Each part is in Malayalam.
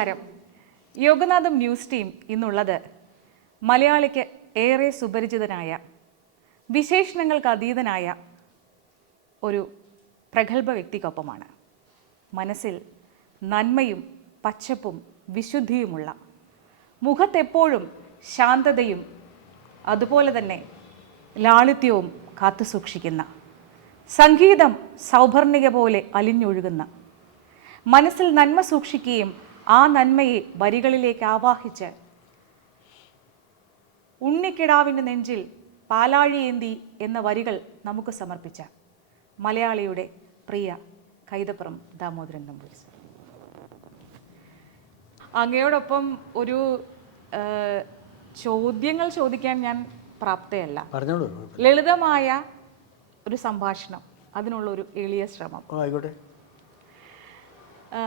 നമസ്കാരം. യോഗനാഥം ന്യൂസ് ടീം ഇന്നുള്ളത് മലയാളിക്ക് ഏറെ സുപരിചിതനായ വിശേഷണങ്ങൾക്ക് അതീതനായ ഒരു പ്രഗത്ഭ വ്യക്തിക്കൊപ്പമാണ്. മനസ്സിൽ നന്മയും പച്ചപ്പും വിശുദ്ധിയുമുള്ള മുഖത്തെപ്പോഴും ശാന്തതയും അതുപോലെ തന്നെ ലാളിത്യവും കാത്തുസൂക്ഷിക്കുന്ന സംഗീതം സൗഭർണിക പോലെ അലിഞ്ഞൊഴുകുന്ന മനസ്സിൽ നന്മ സൂക്ഷിക്കുകയും ആ നന്മയെ വരികളിലേക്ക് ആവാഹിച്ച് ഉണ്ണിക്കിടാവിന്റെ നെഞ്ചിൽ പാലാഴിയേന്തി എന്ന വരികൾ നമുക്ക് സമർപ്പിച്ച മലയാളിയുടെ പ്രിയ കൈതപ്പുറം ദാമോദരൻ നമ്പൂരി അങ്ങയോടൊപ്പം ഒരു ചോദ്യങ്ങൾ ചോദിക്കാൻ ഞാൻ പ്രാപ്തയല്ല. ലളിതമായ ഒരു സംഭാഷണം അതിനുള്ള ഒരു എളിയ ശ്രമം. ആയിക്കോട്ടെ. ആ,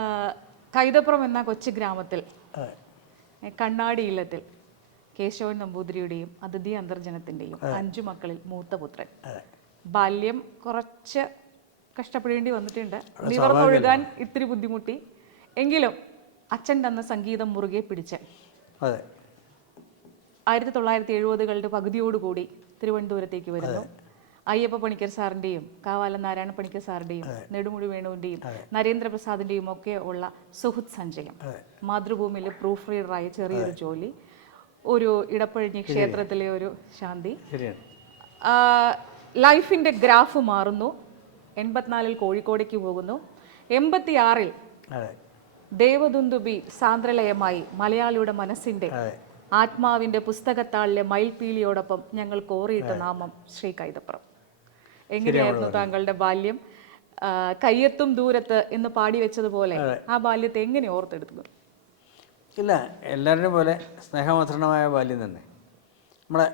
കൈതപ്പുറം എന്ന കൊച്ചു ഗ്രാമത്തിൽ കണ്ണാടി ഇല്ലത്തിൽ കേശവൻ നമ്പൂതിരിയുടെയും അതിഥി അന്തർജനത്തിന്റെയും അഞ്ചു മക്കളിൽ മൂത്ത പുത്രൻ. ബാല്യം കുറച്ച് കഷ്ടപ്പെടേണ്ടി വന്നിട്ടുണ്ട്. നിവർന്നൊഴുകാൻ ഇത്തിരി ബുദ്ധിമുട്ടി. എങ്കിലും അച്ഛൻ തന്ന സംഗീതം മുറുകെ പിടിച്ച് ആയിരത്തി തൊള്ളായിരത്തി എഴുപതുകളുടെ പകുതിയോടുകൂടി തിരുവനന്തപുരത്തേക്ക് വരുന്നു. അയ്യപ്പ പണിക്കർ സാറിന്റെയും കാവാല നാരായണ പണിക്കർ സാറിന്റെയും നെടുമുടി വേണുവിന്റെയും നരേന്ദ്രപ്രസാദിന്റെയും ഒക്കെ ഉള്ള സുഹൃത് സഞ്ചയം. മാതൃഭൂമിയിൽ പ്രൂഫ് റീഡറായ ചെറിയൊരു ജോലി. ഒരു ഇടപ്പഴിഞ്ഞി ക്ഷേത്രത്തിലെ ഒരു ശാന്തി. ലൈഫിന്റെ ലൈഫിന്റെ ഗ്രാഫ് മാറുന്നു. എൺപത്തിനാലിൽ കോഴിക്കോടേക്ക് പോകുന്നു. എൺപത്തിയാറിൽ ദേവദുന്ദുബി സാന്ദ്രലയമായി മലയാളിയുടെ മനസ്സിന്റെ ആത്മാവിന്റെ പുസ്തകത്താളിലെ മയിൽപീലിയോടൊപ്പം ഞങ്ങൾ കോറിയിട്ട നാമം ശ്രീ കൈതപ്പുറം എങ്ങനെയായിരുന്നു താങ്കളുടെ ബാല്യം? കയ്യെത്തും ദൂരത്ത് എന്ന് പാടി വെച്ചതുപോലെ ആ ബാല്യത്തെ എങ്ങനെ ഓർത്തെടുക്കുന്നു? ഇല്ല എല്ലാവരുടെയും പോലെ സ്നേഹമസൃണമായ ബാല്യം തന്നെ. നമ്മളെ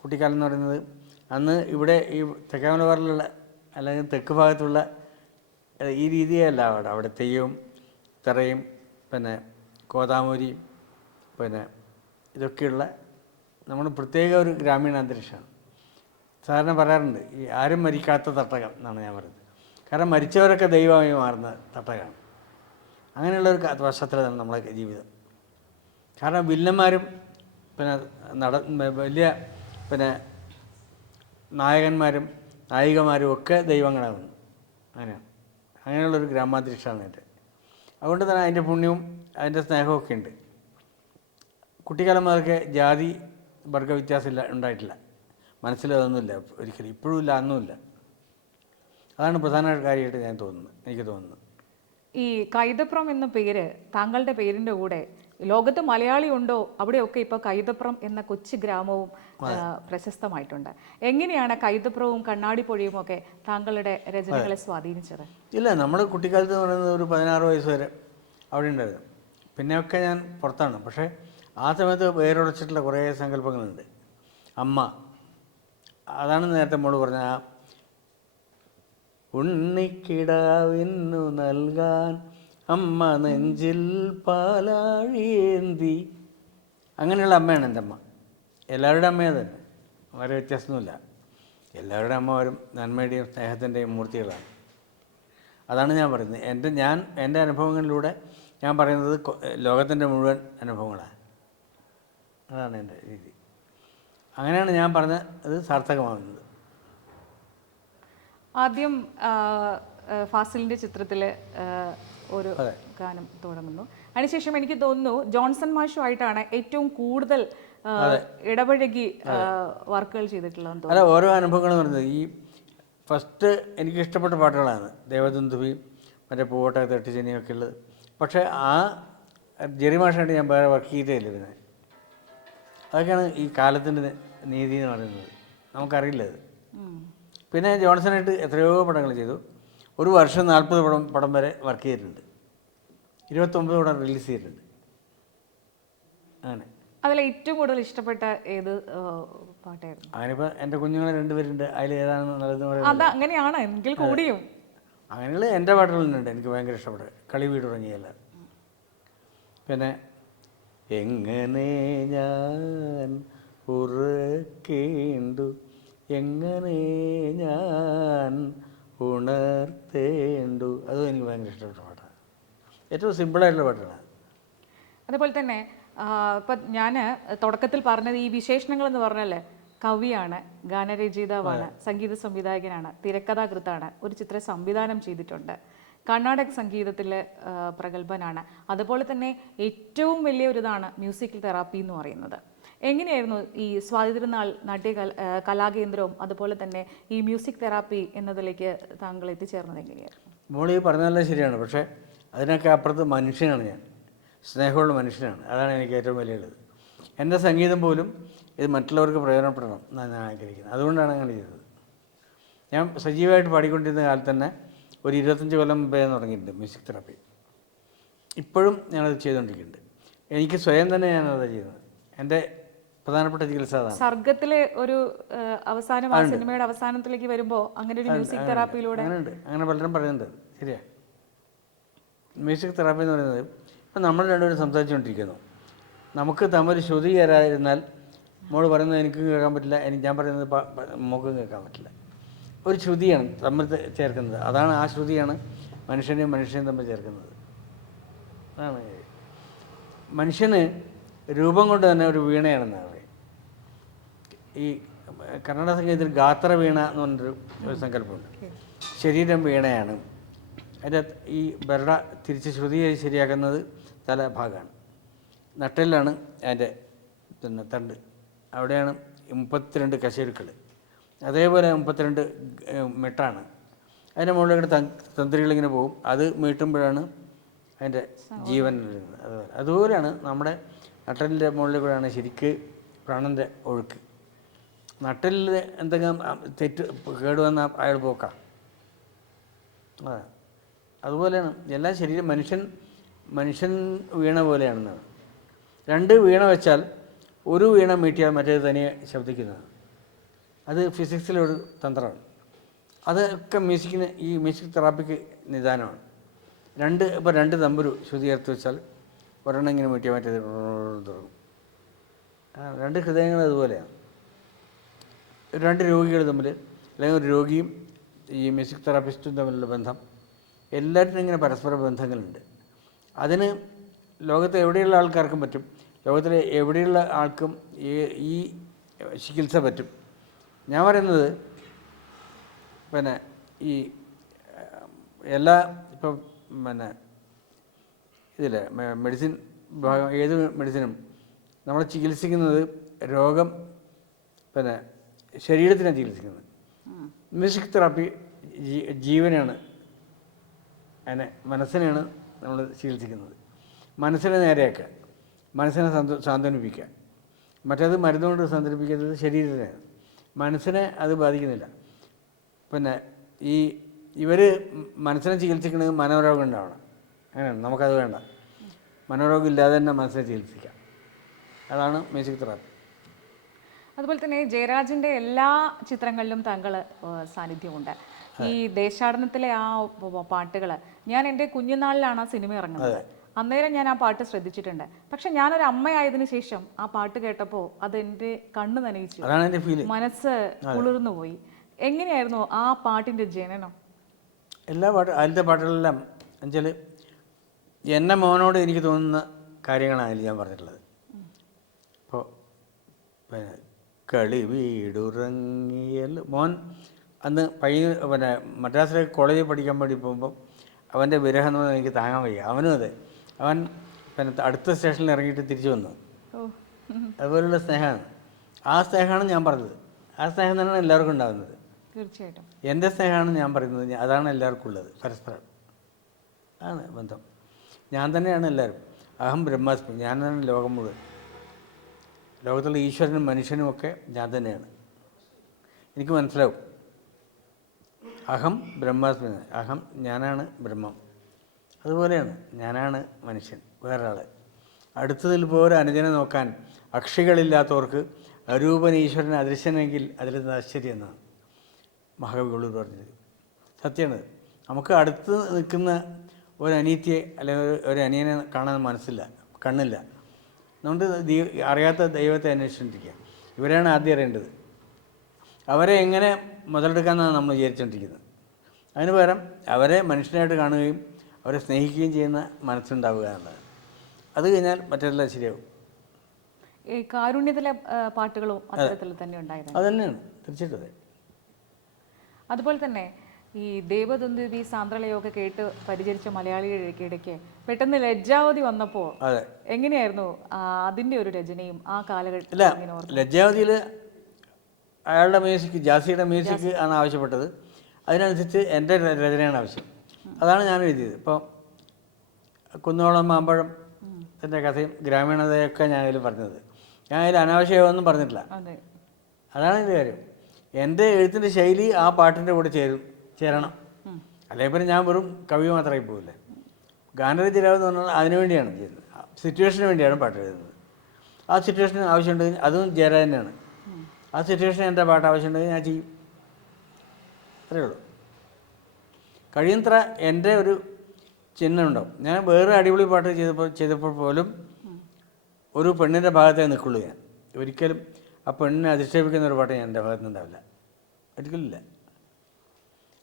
കുട്ടിക്കാലം എന്ന് പറയുന്നത് അന്ന് ഇവിടെ ഈ തെക്കാമലബാറിലുള്ള അല്ലെങ്കിൽ തെക്ക് ഭാഗത്തുള്ള ഈ രീതിയല്ല അവിടെ. അവിടെ തെയ്യവും തറയും പിന്നെ കോതാമൂരിയും പിന്നെ ഇതൊക്കെയുള്ള നമ്മൾ പ്രത്യേക ഒരു ഗ്രാമീണ അന്തരീക്ഷമാണ്. സാധാരണ പറയാറുണ്ട് ഈ ആരും മരിക്കാത്ത തട്ടകം എന്നാണ് ഞാൻ പറയുന്നത്. കാരണം മരിച്ചവരൊക്കെ ദൈവമായി മാറുന്ന തട്ടകമാണ്. അങ്ങനെയുള്ള ഒരു ക- പശ്ചാത്തലമാണ് നമ്മളെ ജീവിതം. കാരണം വില്ലന്മാരും പിന്നെ നട വലിയ പിന്നെ നായകന്മാരും നായികമാരും ഒക്കെ ദൈവങ്ങളാകുന്നു. അങ്ങനെയാണ്. അങ്ങനെയുള്ളൊരു ഗ്രാമാന്തരീക്ഷമാണ് എന്റെ. അതുകൊണ്ട് തന്നെ അതിന്റെ പുണ്യവും അതിന്റെ സ്നേഹവും ഒക്കെ ഉണ്ട്. കുട്ടിക്കാലം ജാതി വർഗ വ്യത്യാസമില്ല ഉണ്ടായിട്ടില്ല. മനസ്സിലതൊന്നുമില്ല. ഒരിക്കലും ഇപ്പോഴും ഇല്ല അന്നുമില്ല അതാണ് പ്രധാന കാര്യമായിട്ട് ഞാൻ തോന്നുന്നത് എനിക്ക് തോന്നുന്നത്. ഈ കൈതപ്രം എന്ന പേര് താങ്കളുടെ പേരിന്റെ കൂടെ ലോകത്ത് മലയാളി ഉണ്ടോ? അവിടെയൊക്കെ ഇപ്പൊ കൈതപ്രം എന്ന കൊച്ചു ഗ്രാമവും പ്രശസ്തമായിട്ടുണ്ട്. എങ്ങനെയാണ് കൈതപ്രവും കണ്ണാടിപ്പൊഴിയും ഒക്കെ താങ്കളുടെ രചനകളെ സ്വാധീനിച്ചത്? ഇല്ല നമ്മൾ കുട്ടിക്കാലത്ത് എന്ന് പറയുന്നത് ഒരു പതിനാറ് വയസ്സ് വരെ അവിടെ ഉണ്ടായിരുന്നു. പിന്നെയൊക്കെ ഞാൻ പുറത്താണ്. പക്ഷേ ആ സമയത്ത് വേരുടച്ചിട്ടുള്ള കുറേ സങ്കല്പങ്ങളുണ്ട്. അമ്മ അതാണ് നേരത്തെ മോൾ പറഞ്ഞ ഉണ്ണിക്കിടാവിന്നു നൽകാൻ അമ്മ നെഞ്ചിൽ പാലാഴിയേന്തി. അങ്ങനെയുള്ള അമ്മയാണ് എന്റെ അമ്മ. എല്ലാവരുടെ അമ്മയെ തന്നെ. വളരെ വ്യത്യാസമൊന്നുമില്ല. എല്ലാവരുടെ അമ്മ വരും നന്മയുടെയും സ്നേഹത്തിന്റെയും മൂർത്തികളാണ്. അതാണ് ഞാൻ പറയുന്നത്. എന്റെ ഞാൻ എന്റെ അനുഭവങ്ങളിലൂടെ ഞാൻ പറയുന്നത് ലോകത്തിന്റെ മുഴുവൻ അനുഭവങ്ങളാണ്. അതാണ് എന്റെ രീതി. അങ്ങനെയാണ് ഞാൻ പറഞ്ഞ അത് സാർത്ഥകമാകുന്നത്. ആദ്യം ഫാസിലിന്റെ ചിത്രത്തിൽ ഫാസിലിന്റെ ചിത്രത്തിൽ ഒരു ഗാനം തുടങ്ങുന്നു. അതിനുശേഷം എനിക്ക് തോന്നുന്നു ജോൺസൺ മാഷുമായിട്ടാണ് ഏറ്റവും കൂടുതൽ ഇടപഴകി വർക്കുകൾ ചെയ്തിട്ടുള്ളതെന്ന് അല്ല ഓരോ അനുഭവങ്ങളും പറയുന്നത് ഈ ഫസ്റ്റ് എനിക്ക് ഇഷ്ടപ്പെട്ട പാട്ടുകളാണ്. ദേവദന്ധുവി മറ്റേ പൂവോട്ട തെട്ടിച്ചെനിയൊക്കെ ഉള്ളത്. പക്ഷേ ആ ജെറി ജെറിമാഷായിട്ട് ഞാൻ വേറെ വർക്ക് ചെയ്തേ ഇല്ല പിന്നെ. അതൊക്കെയാണ് ഈ കാലത്തിന്റെ നീതി എന്ന് പറയുന്നത്. നമുക്കറിയില്ല അത്. പിന്നെ ജോൺസണായിട്ട് എത്രയോ പടങ്ങൾ ചെയ്തു. ഒരു വർഷം നാൽപ്പത് പടം പടം വരെ വർക്ക് ചെയ്തിട്ടുണ്ട്. ഇരുപത്തൊമ്പത് പടം റിലീസ് ചെയ്തിട്ടുണ്ട്. അങ്ങനെ. അതിൽ ഏറ്റവും കൂടുതൽ ഇഷ്ടപ്പെട്ട ഏത് പാട്ടായിരുന്നു? അങ്ങനെയിപ്പോൾ എന്റെ കുഞ്ഞുങ്ങൾ രണ്ടുപേരുണ്ട്. അതിൽ ഏതാണെന്ന് പറയുന്നത് അത് അങ്ങനെയാണ്. എങ്കിൽ കൂടിയും. അങ്ങനെയുള്ള എന്റെ പാട്ടുകൾ തന്നെയുണ്ട്. എനിക്ക് ഭയങ്കര ഇഷ്ടപ്പെട്ടത് കളി വീട് തുടങ്ങിയല്ല പിന്നെ എങ്ങനെ ഞാൻ ഉറക്കേണ്ടു? എങ്ങനെ ഞാൻ ഉണർത്തേണ്ടു? അതും എനിക്ക് ഭയങ്കര ഇഷ്ടപ്പെട്ട പാട്ടാണ്. ഏറ്റവും സിമ്പിളായിട്ടുള്ള പാട്ടാണ്. അതുപോലെ തന്നെ ഇപ്പം ഞാൻ തുടക്കത്തിൽ പറഞ്ഞത് ഈ വിശേഷണങ്ങൾ എന്ന് പറഞ്ഞല്ലേ? കവിയാണ് ഗാനരചയിതാവാണ് സംഗീത സംവിധായകനാണ് തിരക്കഥാകൃത്താണ് ഒരു ചിത്രം സംവിധാനം ചെയ്തിട്ടുണ്ട്. കർണാടക സംഗീതത്തിൽ പ്രഗത്ഭനാണ്. അതുപോലെ തന്നെ ഏറ്റവും വലിയ ഒരു ഇതാണ് മ്യൂസിക്കൽ തെറാപ്പി എന്ന് പറയുന്നത്. എങ്ങനെയായിരുന്നു ഈ സ്വാതന്ത്ര്യനാൾ നാട്യ കലാകേന്ദ്രവും അതുപോലെ തന്നെ ഈ മ്യൂസിക് തെറാപ്പി എന്നതിലേക്ക് താങ്കൾ എത്തിച്ചേർന്നത് എങ്ങനെയായിരുന്നു? മോളി പറഞ്ഞതെല്ലാം ശരിയാണ്. പക്ഷേ അതിനൊക്കെ അപ്പുറത്ത് മനുഷ്യനാണ് ഞാൻ. സ്നേഹമുള്ള മനുഷ്യനാണ്. അതാണ് എനിക്ക് ഏറ്റവും വലിയുള്ളത്. എന്റെ സംഗീതം പോലും ഇത് മറ്റുള്ളവർക്ക് പ്രയോജനപ്പെടണം എന്നാണ് ഞാൻ ആഗ്രഹിക്കുന്നത്. അതുകൊണ്ടാണ് അങ്ങനെ ചെയ്തത്. ഞാൻ സജീവമായിട്ട് പാടിക്കൊണ്ടിരുന്ന കാലത്ത് തന്നെ ഒരു ഇരുപത്തഞ്ച് കൊല്ലം മുമ്പേ തുടങ്ങിയിട്ടുണ്ട് മ്യൂസിക് തെറാപ്പി. ഇപ്പോഴും ഞാനത് ചെയ്തുകൊണ്ടിരിക്കുന്നുണ്ട്. എനിക്ക് സ്വയം തന്നെ ഞാനത് ചെയ്യുന്നത്. എന്റെ പ്രധാനപ്പെട്ട ചികിത്സ അതാണ്. സർഗത്തിലെ ഒരു അവസാനം ആ സിനിമയുടെ അവസാനത്തിലേക്ക് വരുമ്പോൾ അങ്ങനെ ഒരു മ്യൂസിക് തെറാപ്പിയിലൂടെ അങ്ങനെയുണ്ട്. അങ്ങനെ പലരും പറയുന്നുണ്ട്. ശരിയാ. മ്യൂസിക് തെറാപ്പി എന്ന് പറയുന്നത് ഇപ്പം നമ്മൾ രണ്ടുപേരും സംസാരിച്ചുകൊണ്ടിരിക്കുന്നു. നമുക്ക് തമ്മിൽ ശ്രുതി ചേരാതിരുന്നാൽ മോൾ പറയുന്നത് എനിക്കും കേൾക്കാൻ പറ്റില്ല. എനിക്ക് ഞാൻ പറയുന്നത് മോക്കും കേൾക്കാൻ പറ്റില്ല. ഒരു ശ്രുതിയാണ് തമ്മിൽ ചേർക്കുന്നത്. അതാണ് ആ ശ്രുതിയാണ് മനുഷ്യനെയും മനുഷ്യനെയും തമ്മിൽ ചേർക്കുന്നത്. അതാണ്. മനുഷ്യന് രൂപം കൊണ്ട് തന്നെ ഒരു വീണയാണെന്നാണ് പറയും ഈ കർണാടക സംഗീതത്തിൽ ഗാത്ര വീണ എന്ന് പറഞ്ഞൊരു സങ്കല്പമുണ്ട് ശരീരം വീണയാണ്. അതിന്റെ ഈ ബരട തിരിച്ച് ശ്രുതി ശരിയാക്കുന്നത് തലഭാഗമാണ് നട്ടലിലാണ് അതിന്റെ പിന്നെ തണ്ട്. അവിടെയാണ് മുപ്പത്തിരണ്ട് കശേരുക്കൾ അതേപോലെ മുപ്പത്തിരണ്ട് മെട്ടാണ്. അതിന്റെ മുകളിൽ ഇങ്ങനെ തന്ത്രികളിങ്ങനെ പോകും. അത് മീട്ടുമ്പോഴാണ് അതിന്റെ ജീവൻ വരുന്നത്. അതുപോലെ അതുപോലെയാണ് നമ്മുടെ നട്ടലിന്റെ മുകളിൽ കൂടെയാണ് ശരിക്ക് പ്രാണന്റെ ഒഴുക്ക്. നട്ടലിൽ എന്തെങ്കിലും തെറ്റ് കേടുവന്ന അയാൾ പോക്കാം. അതെ. അതുപോലെയാണ് എല്ലാ ശരീരം മനുഷ്യൻ മനുഷ്യൻ വീണ പോലെയാണെന്നാണ് രണ്ട് വീണ വെച്ചാൽ ഒരു വീണ മീട്ടിയാൽ മറ്റേത് തനിയെ ശബ്ദിക്കുന്നതാണ്. അത് ഫിസിക്സിലെ ഒരു തന്ത്രമാണ്. അതൊക്കെ മ്യൂസിക്കിന് ഈ മ്യൂസിക് തെറാപ്പിക്ക് നിദാനമാണ്. രണ്ട് ഇപ്പോൾ രണ്ട് തമ്പുരു ശ്രുതി ചേർത്ത് വെച്ചാൽ ഒരെണ്ണം ഇങ്ങനെ മീട്ടിയാൽ മറ്റേത് തുടങ്ങും. രണ്ട് ഹൃദയങ്ങൾ അതുപോലെയാണ്. രണ്ട് രോഗികൾ തമ്മിൽ അല്ലെങ്കിൽ ഒരു രോഗിയും ഈ മ്യൂസിക് തെറാപ്പിസ്റ്റും തമ്മിലുള്ള ബന്ധം എല്ലാറ്റിനും ഇങ്ങനെ പരസ്പര ബന്ധങ്ങളുണ്ട്. അതിന് ലോകത്തെ എവിടെയുള്ള ആൾക്കാർക്കും പറ്റും? ലോകത്തിലെ എവിടെയുള്ള ആൾക്കും ഈ ചികിത്സ പറ്റും? ഞാൻ പറയുന്നത് പിന്നെ ഈ എല്ലാ ഇപ്പം പിന്നെ ഇതില്ല മെഡിസിൻ ഭാഗം ഏത് മെഡിസിനും നമ്മൾ ചികിത്സിക്കുന്നത് രോഗം പിന്നെ ശരീരത്തിനാണ് ചികിത്സിക്കുന്നത്. മ്യൂസിക് തെറാപ്പി ജീവനാണ് അതിനെ മനസ്സിനെയാണ് നമ്മൾ ചികിത്സിക്കുന്നത്. മനസ്സിനെ നേരെയാക്കുക. മനസ്സിനെ സന്തോ സാന്ത്വനിപ്പിക്കുക. മറ്റേത് മരുന്നുകൊണ്ട് സാന്ത്വനിപ്പിക്കുന്നത് ശരീരത്തിനെയാണ്. മനസ്സിനെ അത് ബാധിക്കുന്നില്ല. പിന്നെ ഈ ഇവർ മനസ്സിനെ ചികിത്സിക്കുന്നത് മനോരോഗം ഉണ്ടാവണം. അങ്ങനെയാണ് നമുക്കത് വേണ്ട. മനോരോഗം ഇല്ലാതെ തന്നെ മനസ്സിനെ ചികിത്സിക്കാം. അതാണ് മ്യൂസിക് തെറാപ്പി. അതുപോലെ തന്നെ ജയരാജിന്റെ എല്ലാ ചിത്രങ്ങളിലും താങ്കൾ സാന്നിധ്യമുണ്ട്. ഈ ദേശാടനത്തിലെ ആ പാട്ടുകൾ ഞാൻ എന്റെ കുഞ്ഞുനാളിലാണ് ആ സിനിമ ഇറങ്ങുന്നത്. അന്നേരം ഞാൻ ആ പാട്ട് ശ്രദ്ധിച്ചിട്ടുണ്ട്. പക്ഷെ ഞാനൊരു അമ്മയായതിനു ശേഷം ആ പാട്ട് കേട്ടപ്പോൾ അത് എന്റെ കണ്ണ് നനയിച്ചു. മനസ്സ് കുളിർന്നു പോയി. എങ്ങനെയായിരുന്നു ആ പാട്ടിന്റെ ജനനം? എല്ലാ പാട്ട് അതിന്റെ പാട്ടുകളെല്ലാം എന്നുവെച്ചാൽ എന്നെ മോനോട് എനിക്ക് തോന്നുന്ന കാര്യങ്ങളാണ് അതിൽ ഞാൻ പറഞ്ഞിട്ടുള്ളത്. അപ്പോൾ പിന്നെ കളി വീടുറങ്ങിയൽ മോൻ അന്ന് പയ്യ പിന്നെ മദ്രാസിലേക്ക് കോളേജിൽ പഠിക്കാൻ വേണ്ടി പോകുമ്പം അവന്റെ വിരഹം എന്ന് പറഞ്ഞാൽ എനിക്ക് താങ്ങാൻ വയ്യ. അവനും അതെ. അവൻ പിന്നെ അടുത്ത സ്റ്റേഷനിൽ ഇറങ്ങിയിട്ട് തിരിച്ചു വന്നു. അതുപോലുള്ള സ്നേഹമാണ്. ആ സ്നേഹമാണ് ഞാൻ പറഞ്ഞത്. ആ സ്നേഹം തന്നെയാണ് എല്ലാവർക്കും ഉണ്ടാകുന്നത്. തീർച്ചയായിട്ടും. എന്റെ സ്നേഹമാണ് ഞാൻ പറയുന്നത്. അതാണ് എല്ലാവർക്കും ഉള്ളത്. പരസ്പരം. ആണ് ബന്ധം. ഞാൻ തന്നെയാണ് എല്ലാവരും. അഹം ബ്രഹ്മാസ്മി. ഞാൻ തന്നെയാണ് ലോകം മുഴുവൻ. ലോകത്തുള്ള ഈശ്വരനും മനുഷ്യനും ഒക്കെ ഞാൻ തന്നെയാണ്. എനിക്ക് മനസ്സിലാവും. അഹം ബ്രഹ്മാസ്മി. അഹം ഞാനാണ് ബ്രഹ്മം. അതുപോലെയാണ് ഞാനാണ് മനുഷ്യൻ വേറൊരാൾ അടുത്തതിൽ പോലെ അനുജനെ നോക്കാൻ അക്ഷികളില്ലാത്തവർക്ക് അരൂപൻ ഈശ്വരൻ അദൃശ്യനെങ്കിൽ അതിൽ ആശ്ചര്യം എന്നാണ് മഹാകവികളൂർ പറഞ്ഞത്. സത്യമാണ്. നമുക്ക് അടുത്ത് നിൽക്കുന്ന ഒരു അനീത്തിയെ അല്ലെങ്കിൽ ഒരു- അനിയനെ കാണാൻ മനസ്സില്ല കണ്ണില്ല. അതുകൊണ്ട് അറിയാത്ത ദൈവത്തെ അന്വേഷിച്ചുകൊണ്ടിരിക്കുക ഇവരെയാണ് ആദ്യം അറിയേണ്ടത്. അവരെ എങ്ങനെ മുതലെടുക്കാമെന്നാണ് നമ്മൾ വിചാരിച്ചുകൊണ്ടിരിക്കുന്നത്. അതിന് പകരം അവരെ മനുഷ്യനായിട്ട് കാണുകയും അവരെ സ്നേഹിക്കുകയും ചെയ്യുന്ന മനസ്സുണ്ടാവുക എന്നുള്ളത്. അത് കഴിഞ്ഞാൽ മറ്റെല്ലാം ശരിയാവും. ഈ കാരുണ്യത്തിലെ പാട്ടുകളും അത്തരത്തിൽ തന്നെ ഉണ്ടായിരുന്നു അത് തന്നെയാണ് തീർച്ചയായിട്ടും അതെ. അതുപോലെ തന്നെ ഈ ദേവദുന്ദി സാന്ദ്രലയൊക്കെ കേട്ട് പരിചരിച്ച മലയാളികളുടെ ഇടയ്ക്ക് പെട്ടെന്ന് ലജ്ജാവതി വന്നപ്പോൾ എങ്ങനെയായിരുന്നു അതിന്റെ ഒരു രചനയും ആ കാലഘട്ടത്തിൽ ലജ്ജാവതിയിൽ ലജ്ജാവതിയിൽ അയാളുടെ മ്യൂസിക് ജാസിയുടെ മ്യൂസിക് ആണ് ആവശ്യപ്പെട്ടത്. അതിനനുസരിച്ച് എന്റെ രചനയാണ് ആവശ്യം. അതാണ് ഞാൻ എഴുതിയത്. ഇപ്പോൾ കുന്നോളം മാമ്പഴം എന്റെ കഥയും ഗ്രാമീണതയൊക്കെ ഞാൻ അതിൽ പറഞ്ഞത്. ഞാൻ അതിൽ അനാവശ്യമൊന്നും പറഞ്ഞിട്ടില്ല. അതെ. അതാണ് എന്റെ കാര്യം. എന്റെ എഴുത്തിന്റെ ശൈലി ആ പാട്ടിന്റെ കൂടെ ചേരും ചേരണം. അല്ലെങ്കിൽ പിന്നെ ഞാൻ വെറും കവി മാത്രമായി പോകില്ലേ ഗാനരചനാവ് എന്ന് പറഞ്ഞാൽ അതിനു വേണ്ടിയാണ് ചെയ്യുന്നത്. സിറ്റുവേഷന് വേണ്ടിയാണ് പാട്ട് എഴുതുന്നത്. ആ സിറ്റുവേഷന് ആവശ്യമുണ്ടെങ്കിൽ അതും ജയരാജനാണ് തന്നെയാണ്. ആ സിറ്റുവേഷൻ എന്റെ പാട്ട് ആവശ്യമുണ്ടെങ്കിൽ ഞാൻ ചെയ്യും. അത്രയേ ഉള്ളൂ. കഴിയുന്നത്ര എന്റെ ഒരു ചിഹ്നം ഉണ്ടാവും. ഞാൻ വേറെ അടിപൊളി പാട്ട് ചെയ്തപ്പോൾ ചെയ്തപ്പോൾ പോലും ഒരു പെണ്ണിന്റെ ഭാഗത്തേ നിൽക്കുള്ളൂ ഞാൻ. ഒരിക്കലും ആ പെണ്ണിനെ അധിക്ഷേപിക്കുന്ന ഒരു പാട്ട് ഞാൻ എന്റെ ഭാഗത്ത് നിന്നുണ്ടാവില്ല. ഒരിക്കലില്ല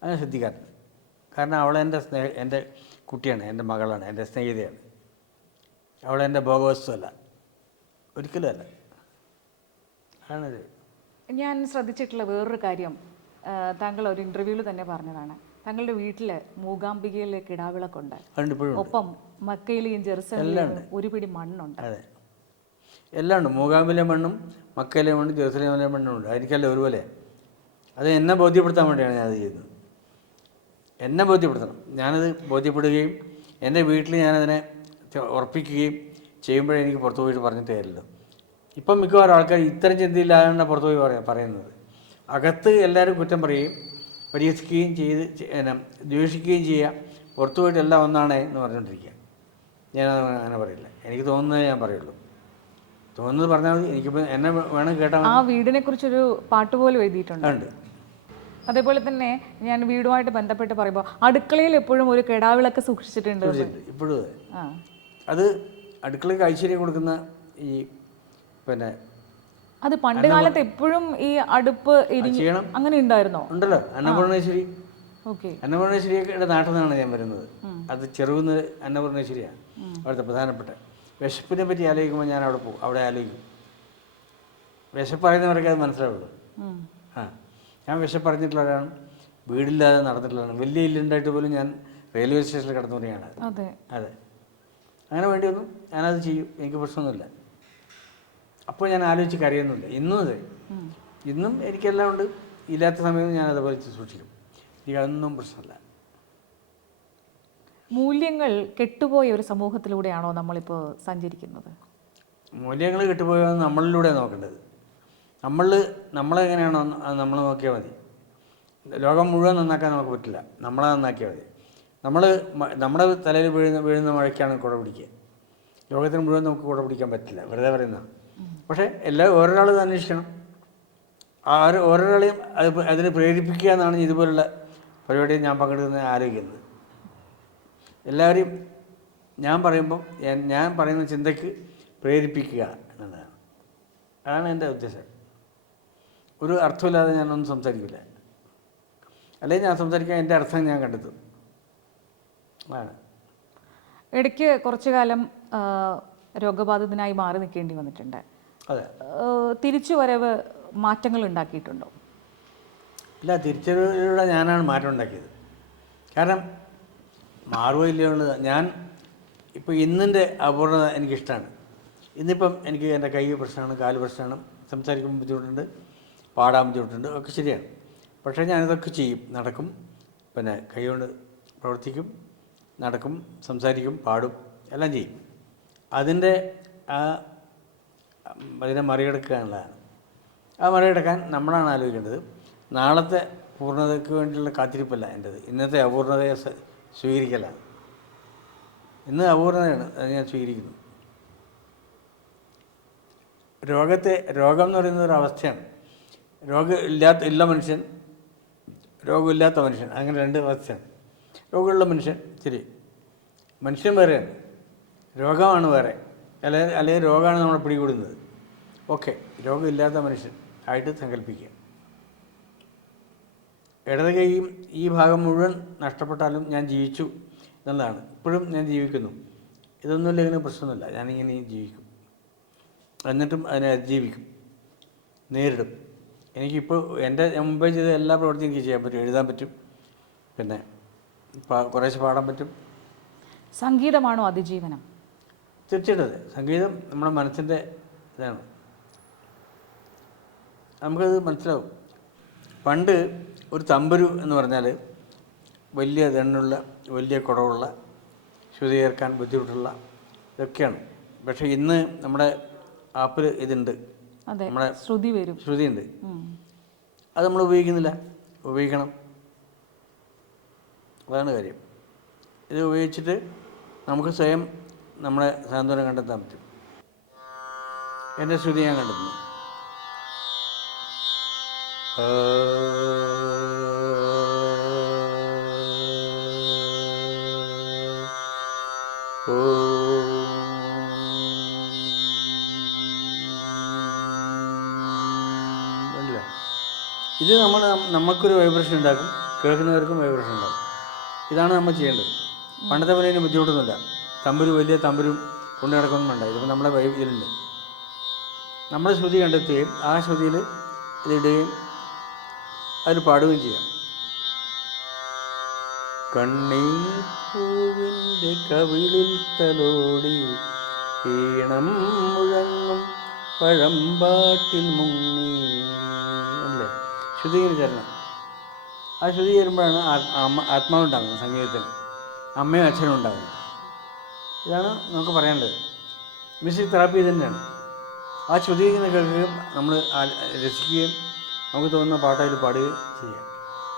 അങ്ങനെ ശ്രദ്ധിക്കാറുണ്ട് കാരണം അവളെന്റെ സ്നേഹ എന്റെ കുട്ടിയാണ് എന്റെ മകളാണ് എന്റെ സ്നേഹിതയാണ്. അവളെന്റെ ഭോഗവസ്തുവല്ല. ഒരിക്കലും അല്ല. ആണത് ഞാൻ ശ്രദ്ധിച്ചിട്ടുള്ള വേറൊരു കാര്യം താങ്കൾ ഒരു ഇന്റർവ്യൂവിൽ തന്നെ പറഞ്ഞതാണ്. താങ്കളുടെ വീട്ടിൽ മൂകാംബികയിലെ കിടാവിളക്കുണ്ട്. ഒപ്പം മക്കയിലെയും ജെറുസലേമിലും ഒരു പിടി മണ്ണുണ്ട്. അതെ. എല്ലാം ഉണ്ട്. മൂകാമ്പിലെ മണ്ണും മക്കയിലെ മണ്ണും ജെറുസലേമിലെ മണ്ണും ഉണ്ട്. അതെനിക്കല്ല ഒരുപോലെ? അത് എന്നെ ബോധ്യപ്പെടുത്താൻ വേണ്ടിയാണ് ഞാനത് ചെയ്യുന്നത്. എന്നെ ബോധ്യപ്പെടുത്തണം. ഞാനത് ബോധ്യപ്പെടുകയും എന്റെ വീട്ടിൽ ഞാനതിനെ ഉറപ്പിക്കുകയും ചെയ്യുമ്പോഴേ എനിക്ക് പുറത്തു പോയിട്ട് പറഞ്ഞിട്ട് തരില്ല ഇപ്പം മിക്കവാറും ആൾക്കാർ ഇത്തരം ചിന്തയില്ലാതെ പുറത്തു പോയി പറയാ പറയുന്നത്. അകത്ത് എല്ലാവരും കുറ്റം പറയുകയും പരിഹസിക്കുകയും ചെയ്ത് എന്നാ ദ്വേഷിക്കുകയും ചെയ്യുക പുറത്തു പോയിട്ട് എല്ലാം ഒന്നാണ് എന്ന് പറഞ്ഞുകൊണ്ടിരിക്കുക. ഞാൻ അങ്ങനെ പറയില്ല. എനിക്ക് തോന്നുന്നത് ഞാൻ പറയുള്ളൂ. തോന്നുന്നത് പറഞ്ഞാൽ മതി. എനിക്കിപ്പോൾ എന്നെ വേണം കേട്ടാൽ ആ വീടിനെ കുറിച്ചൊരു പാട്ട് പോലും എഴുതിയിട്ടുണ്ട്. ഉണ്ട്. അതേപോലെ തന്നെ ഞാൻ വീടുമായിട്ട് ബന്ധപ്പെട്ട് പറയുമ്പോൾ അടുക്കളയിൽ എപ്പോഴും ഒരു കെടാവിളൊക്കെ സൂക്ഷിച്ചിട്ടുണ്ട്. ഇപ്പോഴും അത് അടുക്കളയ്ക്ക് ഐശ്വര്യം കൊടുക്കുന്ന ഈ പിന്നെ അത് പണ്ട് കാലത്ത് എപ്പോഴും ഈ അടുപ്പ് എരിഞ്ഞ് ചെയ്യണം അങ്ങനെ ഉണ്ടായിരുന്നോ? ഉണ്ടല്ലോ. അന്നപൂർണേശ്വരി. ഓക്കെ. അന്നപൂർണേശ്വരിയുടെ നാട്ടിൽ നിന്നാണ് ഞാൻ വരുന്നത്. അത് ചെറുകുന്ന് അന്നപൂർണേശ്വരിയാണ് അവിടുത്തെ പ്രധാനപ്പെട്ട. വിശപ്പിനെ പറ്റി ആലോചിക്കുമ്പോൾ ഞാൻ അവിടെ പോകും അവിടെ ആലോചിക്കും. വിശപ്പ് പറയുന്നവരൊക്കെ അത് മനസ്സിലാവുള്ളൂ. ആ. ഞാൻ വിശപ്പ് അറിഞ്ഞിട്ടുള്ള ഒരാളാണ് വീടില്ലാതെ നടന്നിട്ടുള്ളതാണ് വലിയ ഇല്ലുണ്ടായിട്ട് പോലും ഞാൻ റെയിൽവേ സ്റ്റേഷനിൽ കിടന്നു പറയുകയാണ് അതെ. അതെ. അങ്ങനെ വേണ്ടി വന്നു. ഞാനത് ചെയ്യും. എനിക്ക് പ്രശ്നമൊന്നുമില്ല. അപ്പോൾ ഞാൻ ആലോചിച്ച് കരയുന്നുണ്ട്. ഇന്നും അതെ. ഇന്നും എനിക്കെല്ലാം ഉണ്ട്. ഇല്ലാത്ത സമയത്ത് ഞാൻ അതുപോലെ സൂക്ഷിക്കും. എനിക്ക് അതൊന്നും പ്രശ്നമില്ല. മൂല്യങ്ങൾ കെട്ടുപോയ ഒരു സമൂഹത്തിലൂടെയാണോ നമ്മളിപ്പോൾ സഞ്ചരിക്കുന്നത്? മൂല്യങ്ങൾ കിട്ടുപോയത് നമ്മളിലൂടെ നോക്കേണ്ടത്. നമ്മൾ നമ്മളെങ്ങനെയാണോ നമ്മൾ നോക്കിയാൽ മതി. ലോകം മുഴുവൻ നന്നാക്കാൻ നമുക്ക് പറ്റില്ല. നമ്മളെ നന്നാക്കിയാൽ മതി. നമ്മൾ നമ്മുടെ തലയിൽ വീഴുന്ന വീഴുന്ന മഴയ്ക്കാണ് കുട പിടിക്കുക ലോകത്തിന് മുഴുവൻ നമുക്ക് കുട പിടിക്കാൻ പറ്റില്ല. വെറുതെ പറയുന്ന പക്ഷേ എല്ലാ ഓരോരാളും അന്വേഷിക്കണം. ആര് ഓരോരാളെയും അത് അതിനെ പ്രേരിപ്പിക്കുക എന്നാണ് ഇതുപോലുള്ള പരിപാടിയിൽ ഞാൻ പങ്കെടുക്കുന്ന ആലോചിക്കുന്നത്. എല്ലാവരെയും ഞാൻ പറയുമ്പോൾ ഞാൻ- പറയുന്ന ചിന്തയ്ക്ക് പ്രേരിപ്പിക്കുക എന്നുള്ളതാണ്. അതാണ് എന്റെ ഉദ്ദേശം. ഒരു അർത്ഥമില്ലാതെ ഞാനൊന്നും സംസാരിക്കില്ല. അല്ലെങ്കിൽ ഞാൻ സംസാരിക്കാൻ എന്റെ അർത്ഥം ഞാൻ കണ്ടെത്തും. അതാണ്. ഇടയ്ക്ക് കുറച്ചു കാലം ആ, രോഗബാധിതനായി മാറി നിൽക്കേണ്ടി വന്നിട്ടുണ്ട്. അതെ. വരവ് മാറ്റങ്ങൾ ഉണ്ടാക്കിയിട്ടുണ്ടോ? ഇല്ല തിരിച്ചറിവിലൂടെ ഞാനാണ് മാറ്റം ഉണ്ടാക്കിയത്. കാരണം മാറുക ഇല്ലയോ എന്നുള്ളത് ഞാൻ ഇപ്പോൾ ഇന്നിന്റെ അപൂർണത എനിക്കിഷ്ടമാണ് ഇന്നിപ്പം എനിക്ക് എന്റെ കൈ പ്രശ്നമാണ് കാൽ പ്രശ്നമാണ് സംസാരിക്കുമ്പോൾ ബുദ്ധിമുട്ടുണ്ട് പാടാൻ ബുദ്ധിമുട്ടുണ്ട് ഒക്കെ ശരിയാണ്. പക്ഷേ ഞാനിതൊക്കെ ചെയ്യും നടക്കും. പിന്നെ കൈ കൊണ്ട് പ്രവർത്തിക്കും നടക്കും സംസാരിക്കും പാടും എല്ലാം ചെയ്യും. അതിന്റെ ആ അതിനെ മറികടക്കാനുള്ളതാണ് ആ മറികടക്കാൻ നമ്മളാണ് ആലോചിക്കേണ്ടത്. നാളത്തെ പൂർണതയ്ക്ക് വേണ്ടിയുള്ള കാത്തിരിപ്പല്ല എന്റെത്. ഇന്നത്തെ അപൂർണതയെ സ്വീകരിക്കലാണ്. ഇന്ന് അപൂർണതയാണ് അത് ഞാൻ സ്വീകരിക്കുന്നു. രോഗത്തെ രോഗം എന്ന് പറയുന്ന ഒരു അവസ്ഥയാണ്. രോഗം ഇല്ലാത്ത ഇല്ല മനുഷ്യൻ രോഗമില്ലാത്ത മനുഷ്യൻ അങ്ങനെ രണ്ട് അവസ്ഥയാണ്. രോഗമുള്ള മനുഷ്യൻ ശരി. മനുഷ്യൻ വേറെയാണ്. രോഗമാണ് വേറെ. അല്ലെങ്കിൽ അല്ലെങ്കിൽ രോഗമാണ് നമ്മളെ പിടികൂടുന്നത്. ഓക്കെ രോഗമില്ലാത്ത മനുഷ്യൻ ആയിട്ട് സങ്കല്പിക്കുക. ഇടത് കൈയും ഈ ഭാഗം മുഴുവൻ നഷ്ടപ്പെട്ടാലും ഞാൻ ജീവിച്ചു എന്നുള്ളതാണ് ഇപ്പോഴും ഞാൻ ജീവിക്കുന്നു. ഇതൊന്നും ഇല്ലെങ്കിലും പ്രശ്നമൊന്നുമില്ല. ഞാനിങ്ങനെ ജീവിക്കും. എന്നിട്ടും അതിനെ അതിജീവിക്കും. നേരിടും. എനിക്കിപ്പോൾ എന്റെ മുമ്പേ ചെയ്ത എല്ലാ പ്രവൃത്തിയും എനിക്ക് ചെയ്യാൻ പറ്റും. എഴുതാൻ പറ്റും. പിന്നെ കുറേശ്ശെ പാടാൻ പറ്റും. സംഗീതമാണോ അതിജീവനം? തീർച്ചയായിട്ടും അതെ. സംഗീതം നമ്മുടെ മനസ്സിന്റെ ഇതാണ്. നമുക്കത് മനസ്സിലാവും. പണ്ട് ഒരു തമ്പുരു എന്ന് പറഞ്ഞാൽ വലിയ ദണ്ണുള്ള വലിയ കുടവുള്ള ശ്രുതി ചേർക്കാൻ ബുദ്ധിമുട്ടുള്ള ഇതൊക്കെയാണ്. പക്ഷേ ഇന്ന് നമ്മുടെ ആപ്പിൽ ഇതുണ്ട്. നമ്മുടെ ശ്രുതി വരും. ശ്രുതിയുണ്ട്. ഉണ്ട് അത് നമ്മൾ ഉപയോഗിക്കുന്നില്ല. ഉപയോഗിക്കണം. അതാണ് കാര്യം. ഇത് ഉപയോഗിച്ചിട്ട് നമുക്ക് സ്വയം നമ്മളെ സാന്ത്വനം കണ്ടെത്താൻ പറ്റും. എന്റെ ശ്രുതി ഞാൻ കണ്ടെത്തുന്നു. ഇത് നമ്മൾ നമുക്കൊരു വൈബ്രേഷൻ ഉണ്ടാക്കും കേൾക്കുന്നവർക്കും വൈബ്രേഷൻ ഉണ്ടാക്കും. ഇതാണ് നമ്മൾ ചെയ്യേണ്ടത്. പണ്ടത്തെ പോലെ ഇതിന് ബുദ്ധിമുട്ടൊന്നുമില്ല. തമ്പുരു വലിയ തമ്പുരും കൊണ്ടു കിടക്കൊന്നും വേണ്ട ഇതിപ്പോൾ നമ്മളെ വൈബ് ഇതിലുണ്ട് നമ്മുടെ ശ്രുതി കണ്ടെത്തുകയും ആ ശ്രുതിയിൽ ഇതിടുകയും അതിൽ പാടുകയും ചെയ്യാം. കണ്ണീ പൂവിന്റെ കവിളിൽ തലോടി ഈണം മുഴങ്ങും പഴമ്പാട്ടിൽ മുങ്ങി. അല്ലേ? ശ്രുതിയിൽ ചരണം ആ ശ്രുതി അമ്മ ആത്മാവുണ്ടാകുന്നത് സംഗീതത്തിന് അമ്മയും അച്ഛനും ഉണ്ടാകുന്നത്. ഇതാണ് നമുക്ക് പറയേണ്ടത്. മ്യൂസിക് തെറാപ്പി തന്നെയാണ്. ആ ശ്രുതി ഇങ്ങനെ കേൾക്കുകയും നമ്മൾ രസിക്കുകയും നമുക്ക് തോന്നുന്ന പാട്ടതിൽ പാടുകയും ചെയ്യാം.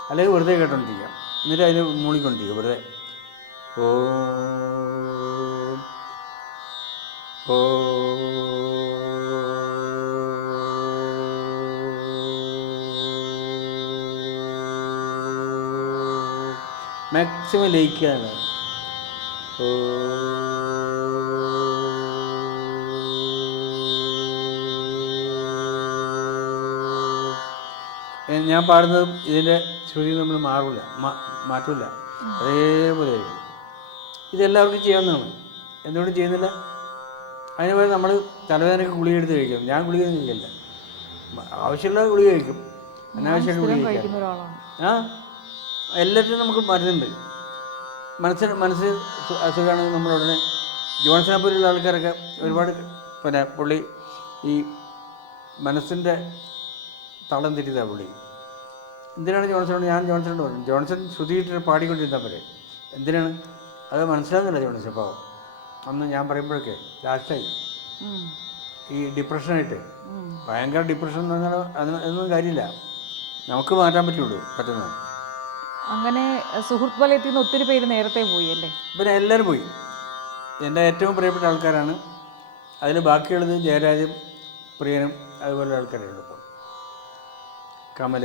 അല്ലെങ്കിൽ വെറുതെ കേട്ടോണ്ടിരിക്കാം. എന്നിട്ട് അതിന് മൂളിക്കൊണ്ടിരിക്കുക വെറുതെ. ഓ ഓ. മാക്സിമം ലയിക്കുകയാണ്. ഓ. ഞാൻ പാടുന്നതും ഇതിന്റെ ശ്രുതി നമ്മൾ മാറില്ല മാറ്റില്ല അതേപോലെ. ആയിരിക്കും ഇതെല്ലാവർക്കും ചെയ്യാവുന്നതാണ്. എന്തുകൊണ്ട് ചെയ്യുന്നില്ല? അതിന് പകരം നമ്മൾ തലവേദനയ്ക്ക് ഗുളിക എടുത്ത് കഴിക്കും. ഞാൻ ഗുളിക കഴിക്കില്ല ആവശ്യമുള്ള ഗുളിക കഴിക്കും. അനാവശ്യമായിട്ട് ഗുളിക കഴിക്കും ആ? എല്ലാറ്റിനും നമുക്ക് മരുന്നുണ്ട്. മനസ്സിന് മനസ്സിന് അസുഖമാണെങ്കിൽ നമ്മൾ ഉടനെ. ജോൺസനെ പോലുള്ള ആൾക്കാരൊക്കെ ഒരുപാട് പിന്നെ പുള്ളി ഈ മനസ്സിന്റെ തളം തിരിതാണ് പുള്ളി. എന്തിനാണ് ജോൺസണോട് ഞാൻ ജോൺസണോട് പറഞ്ഞു? ജോൺസൺ ശ്രുതിയിട്ട് പാടിക്കൊണ്ടിരുന്ന പോലെ എന്തിനാണ്? അത് മനസ്സിലാകുന്നില്ല ജോൺസൺ. പാവം അന്ന് ഞാൻ പറയുമ്പോഴൊക്കെ ലാസ്റ്റായി. ഈ ഡിപ്രഷനായിട്ട്. ഭയങ്കര ഡിപ്രഷൻ എന്ന് പറഞ്ഞാൽ അതിന് അതൊന്നും കാര്യമില്ല. നമുക്ക് മാറ്റാൻ പറ്റുള്ളൂ പറ്റുന്ന അങ്ങനെ സുഹൃത്ത് വലയത്തിൽ നിന്ന് ഒത്തിരി പേര് നേരത്തെ പോയി അല്ലേ? പിന്നെ എല്ലാവരും പോയി. എന്റെ ഏറ്റവും പ്രിയപ്പെട്ട ആൾക്കാരാണ്. അതിൽ ബാക്കിയുള്ളത് ജയരാജും പ്രിയനും അതുപോലെ ആൾക്കാരുണ്ട് ഇപ്പോൾ. ഇപ്പം കമൽ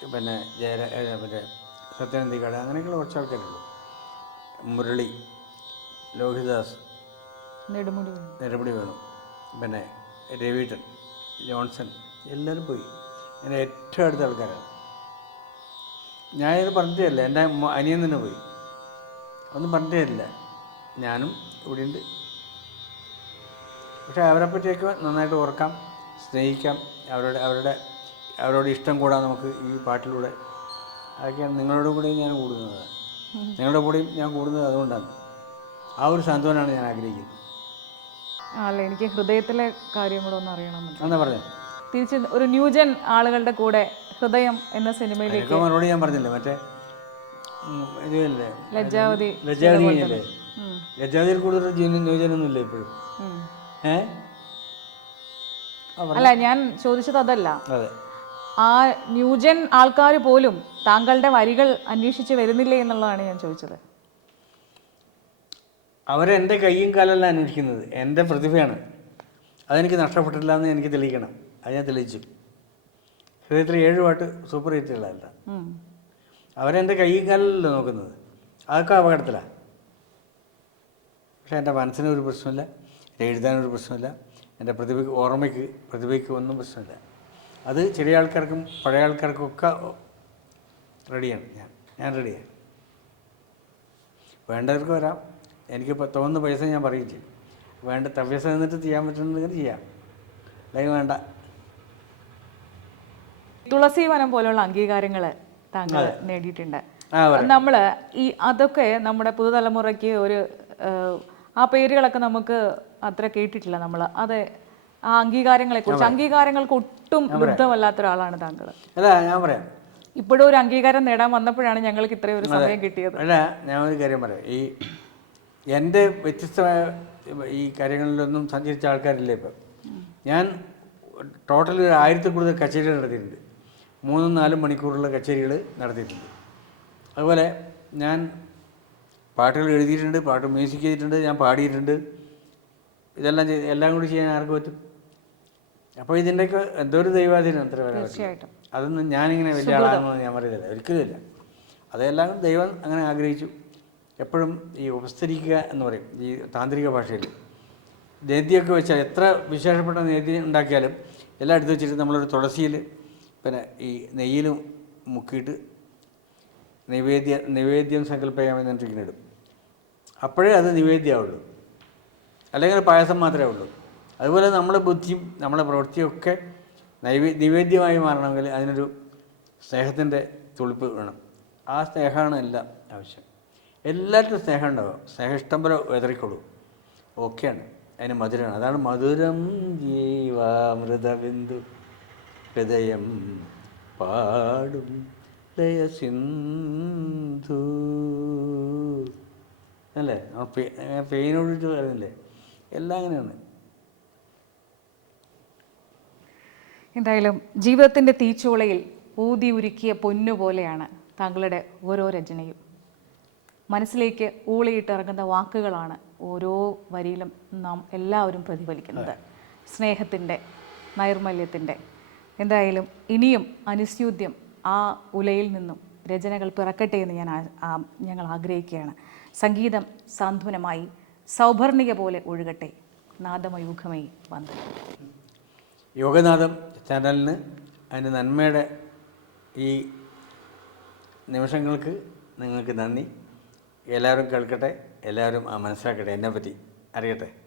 പിന്നെ ജയര പിന്നെ സത്യാനന്ദിക്കാട് അങ്ങനെയൊക്കെയുള്ള കുറച്ച് ആൾക്കാരുള്ളൂ മുരളി ലോഹിദാസ് നെടുമുടി. നിരപടി വേണം. പിന്നെ രവീട്ടൻ ജോൺസൺ എല്ലാവരും പോയി. എന്റെ ഏറ്റവും അടുത്ത ആൾക്കാരാണ്. ഞാനിത് പറഞ്ഞിട്ടില്ല എന്റെ അനിയൻ തന്നെ പോയി. ഒന്നും പറഞ്ഞിട്ടില്ല ഞാനും ഇവിടെയുണ്ട് പക്ഷേ അവരെ പറ്റിയൊക്കെ നന്നായിട്ട് ഓർക്കാം സ്നേഹിക്കാം. അവരുടെ അവരുടെ അവരോട് ഇഷ്ടം കൂടാൻ നമുക്ക് ഈ പാട്ടിലൂടെ അതൊക്കെയാണ് നിങ്ങളുടെ കൂടെയും ഞാൻ കൂടുന്നത്. നിങ്ങളുടെ കൂടെയും ഞാൻ കൂടുന്നത് അതുകൊണ്ടാണ്. ആ ഒരു സാന്ത്വനാണ് ഞാൻ ആഗ്രഹിക്കുന്നത്. അല്ല എനിക്ക് ഹൃദയത്തിലെ കാര്യം കൂടെ ഒന്ന് അറിയണം എന്നാ പറഞ്ഞേ. തിരിച്ച് ഒരു ന്യൂജൻ ആളുകളുടെ കൂടെ ഹൃദയം എന്ന സിനിമയിലേക്ക് മറുപടി ഞാൻ പറഞ്ഞില്ലേ? മറ്റേ ഇതല്ലേ ലജ്ജാവതി ലജ്ജാവതി കഴിഞ്ഞല്ലേ. ലജ്ജാവതിയിൽ കൂടുതൽ ജീവനും ന്യൂജനൊന്നും ഇപ്പോഴും? ഏഹ് അല്ല ഞാൻ ചോദിച്ചത് അതല്ല. അതെ. ആ ന്യൂജൻ ആൾക്കാർ പോലും താങ്കളുടെ വരികൾ അന്വേഷിച്ച് വരുന്നില്ലേ എന്നുള്ളതാണ് ഞാൻ ചോദിച്ചത്. അവരെന്റെ കൈയും കാലല്ല അന്വേഷിക്കുന്നത്. എന്റെ പ്രതിഭയാണ്. അതെനിക്ക് നഷ്ടപ്പെട്ടില്ല എന്ന് എനിക്ക് തെളിയിക്കണം. അത് ഞാൻ തെളിയിച്ചു. ഹൃദയത്തിൽ ഏഴ് പാട്ട് സൂപ്പർ ഹിറ്റുകളല്ല. ഉം. അവരെന്റെ കൈയും കാലല്ല നോക്കുന്നത്. അതൊക്കെ അപകടത്തിലാണ് പക്ഷെ എന്റെ മനസ്സിന് ഒരു പ്രശ്നമില്ല. എഴുതാനൊരു പ്രശ്നമില്ല. എന്റെ പ്രതിഭയ്ക്ക് ഓർമ്മയ്ക്ക് പ്രതിഭയ്ക്ക് ഒന്നും പ്രശ്നമില്ല. അത് ചെറിയ ആൾക്കാർക്കും പഴയ ആൾക്കാർക്കും ഒക്കെ റെഡിയാണ് ഞാൻ. ഞാൻ റെഡിയാണ്. വേണ്ടവർക്ക് വരാം. എനിക്കിപ്പോൾ തോന്നുന്ന പൈസ ഞാൻ പറയും ചെയ്യും. വേണ്ട തവ്യസ എന്നിട്ട് ചെയ്യാൻ പറ്റുന്നുണ്ടെങ്കിൽ ചെയ്യാം. അല്ലെങ്കിൽ വേണ്ട. തുളസി വനം പോലുള്ള അംഗീകാരങ്ങൾ താങ്കൾ നേടിയിട്ടുണ്ട്. നമ്മൾ ഈ അതൊക്കെ നമ്മുടെ പുതുതലമുറയ്ക്ക് ഒരു ആ പേരുകളൊക്കെ നമുക്ക് അത്ര കേട്ടിട്ടില്ല നമ്മൾ അത് ആ അംഗീകാരങ്ങളെ കുറിച്ച് അംഗീകാരങ്ങൾക്ക് ഒട്ടും വൃദ്ധമല്ലാത്ത ഒരാളാണ് താങ്കൾ അല്ല ഞാൻ പറയാം. ഇപ്പോഴും ഒരു അംഗീകാരം നേടാൻ വന്നപ്പോഴാണ് ഞങ്ങൾക്ക് ഇത്രയും ഒരു സമയം കിട്ടിയത്. അല്ല ഞാൻ ഒരു കാര്യം പറയാം. ഈ എന്റെ വ്യത്യസ്തമായ ഈ കാര്യങ്ങളിലൊന്നും സഞ്ചരിച്ച ആൾക്കാരില്ല ഇപ്പം. ഞാൻ ടോട്ടൽ ഒരു ആയിരത്തിൽ കൂടുതൽ കച്ചേരികൾ നടത്തിയിട്ടുണ്ട്. മൂന്നും നാലും മണിക്കൂറുള്ള കച്ചേരികൾ നടത്തിയിട്ടുണ്ട്. അതുപോലെ ഞാൻ പാട്ടുകൾ എഴുതിയിട്ടുണ്ട് പാട്ട് മ്യൂസിക് ചെയ്തിട്ടുണ്ട് ഞാൻ പാടിയിട്ടുണ്ട്. ഇതെല്ലാം ചെയ്ത് എല്ലാം കൂടി ചെയ്യാൻ ആർക്ക് പറ്റും? അപ്പോൾ ഇതിന്റെയൊക്കെ എന്തോ ഒരു ദൈവാധീനം അത്ര തീർച്ചയായിട്ടും. അതൊന്നും ഞാനിങ്ങനെ വലിയ ആളാണെന്ന് ഞാൻ പറയുന്നില്ല ഒരിക്കലുമില്ല അതെല്ലാം ദൈവം അങ്ങനെ ആഗ്രഹിച്ചു. എപ്പോഴും ഈ ഉപസ്തരിക്കുക എന്ന് പറയും ഈ താന്ത്രിക ഭാഷയിൽ. നേദ്യമൊക്കെ വെച്ചാൽ എത്ര വിശേഷപ്പെട്ട നേദ്യം ഉണ്ടാക്കിയാലും എല്ലാം എടുത്തു വെച്ചിട്ട് നമ്മളൊരു തുളസിയിൽ പിന്നെ ഈ നെയ്യിലും മുക്കിയിട്ട് നിവേദ്യ നിവേദ്യം സങ്കല്പിക്കാമെന്ന് ഇങ്ങനെ ഇടും. അപ്പോഴേ അത് നിവേദ്യമാവുള്ളൂ. അല്ലെങ്കിൽ പായസം മാത്രമേ ഉള്ളൂ. അതുപോലെ നമ്മുടെ ബുദ്ധിയും നമ്മുടെ പ്രവൃത്തിയൊക്കെ നൈവേ നിവേദ്യമായി മാറണമെങ്കിൽ അതിനൊരു സ്നേഹത്തിന്റെ തുളിപ്പ് വേണം. ആ സ്നേഹമാണ് എല്ലാം ആവശ്യം. എല്ലാവർക്കും സ്നേഹം ഉണ്ടാവും സ്നേഹം ഇഷ്ടം പോലെ വെതറിക്കൊള്ളൂ ഓക്കെയാണ് അതിന് മധുരമാണ്. അതാണ് മധുരം. ജീവാമൃതബിന്ദു ഹൃദയം പാടും. ലയസിന്ധു അല്ലേ? നമ്മൾ പേ- പെയിനോട് പറയുന്നില്ലേ? എല്ലാം അങ്ങനെയാണ്. എന്തായാലും ജീവിതത്തിന്റെ തീച്ചൂളയിൽ ഊതി ഉരുക്കിയ പൊന്നുപോലെയാണ് താങ്കളുടെ ഓരോ രചനയും. മനസ്സിലേക്ക് ഊളിയിട്ടിറങ്ങുന്ന വാക്കുകളാണ് ഓരോ വരിയിലും നാം എല്ലാവരും പ്രതിഫലിക്കുന്നത്. സ്നേഹത്തിന്റെ നൈർമല്യത്തിന്റെ എന്തായാലും ഇനിയും അനുസ്യൂദ്യം ആ ഉലയിൽ നിന്നും രചനകൾ പിറക്കട്ടെ എന്ന് ഞാൻ ഞങ്ങൾ ആഗ്രഹിക്കുകയാണ്. സംഗീതം സാന്ത്വനമായി സൗഭർണിക പോലെ ഒഴുകട്ടെ. നാദമയൂഖമായി വന്ദനം. യോഗനാഥം. ചാനലിന് അതിന്റെ നന്മയുടെ ഈ നിമിഷങ്ങൾക്ക് നിങ്ങൾക്ക് നന്ദി. എല്ലാവരും കേൾക്കട്ടെ എല്ലാവരും ആ മനസ്സിലാക്കട്ടെ എന്നെപ്പറ്റി അറിയട്ടെ.